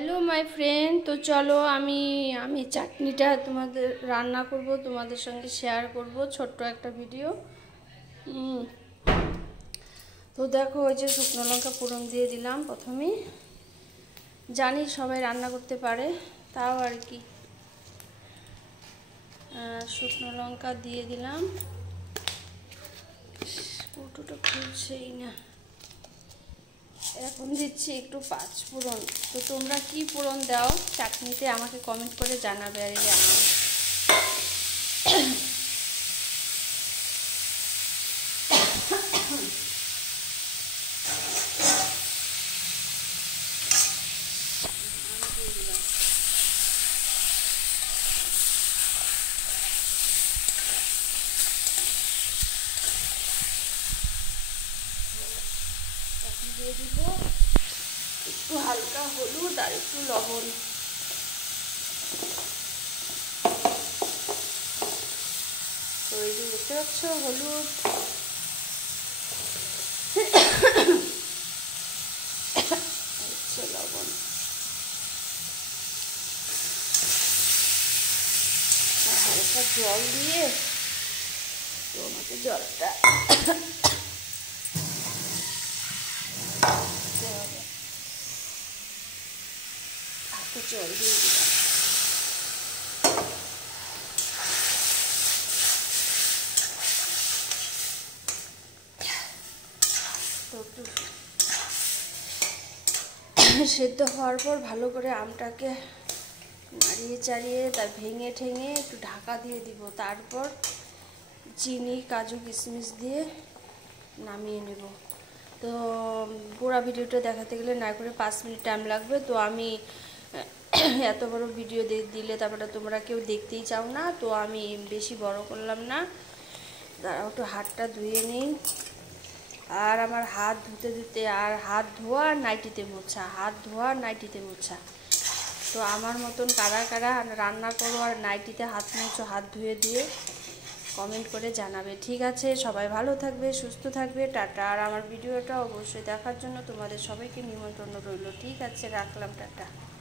Hello my friend, তো চলো আমি চাটনিটা তোমাদের রান্না করব, তোমাদের সঙ্গে শেয়ার করব ছোট্ট একটা ভিডিও। তো দেখো, ওই যে শুকনো লঙ্কা ফোড়ন দিয়ে দিলাম প্রথমেই। জানি সবাই রান্না করতে পারে, তাও আর কি শুকনো লঙ্কা দিয়ে দিলাম। কৌটোটা খুলছেই না। এখন দিচ্ছি একটু পাঁচ ফোড়ন। তো তোমরা কি ফোড়ন দাও চাটনিতে আমাকে কমেন্ট করে জানাবে। আর এই এখন দিয়ে দিব একটু হালকা হলুদ আর একটু লবণ। তো এই যে দেখতে পাচ্ছ হলুদ, লবণ, হালকা জল দিয়ে তোমাকে জলটা হাতে জল দিয়ে দিলাম। তো একটু সেদ্ধ হওয়ার পর ভালো করে আমটাকে নাড়িয়ে চাড়িয়ে তার ভেঙে ঠেঙে একটু ঢাকা দিয়ে দিব। তারপর চিনি কাজু কিশমিশ দিয়ে নামিয়ে নেব। তো পুরো ভিডিওটা দেখাতে গেলে না করে 5 মিনিট টাইম লাগবে। তো আমি এত বড় ভিডিও দিলে তারপরে তোমরা কেউ দেখতেই চাও না, তো আমি বেশি বড় করলাম না। দাঁড়াও, একটু হাতটা ধুয়ে নিই। আর আমার হাত ধুতে ধুতে আর হাত ধোয়া নাইটিতে মোছা, হাত ধোয়া নাইটিতে মোছা। তো আমার মতন কারা কারা রান্না করো আর নাইটিতে হাত মুছো হাত ধুয়ে দিয়ে কমেন্ট করে জানাবে। ঠিক আছে, সবাই ভালো থাকবে, সুস্থ থাকবে, টাটা। আর আমার ভিডিওটা অবশ্যই দেখার জন্য তোমাদের সবাইকে নিমন্ত্রণ রইল। ঠিক আছে, রাখলাম, টাটা।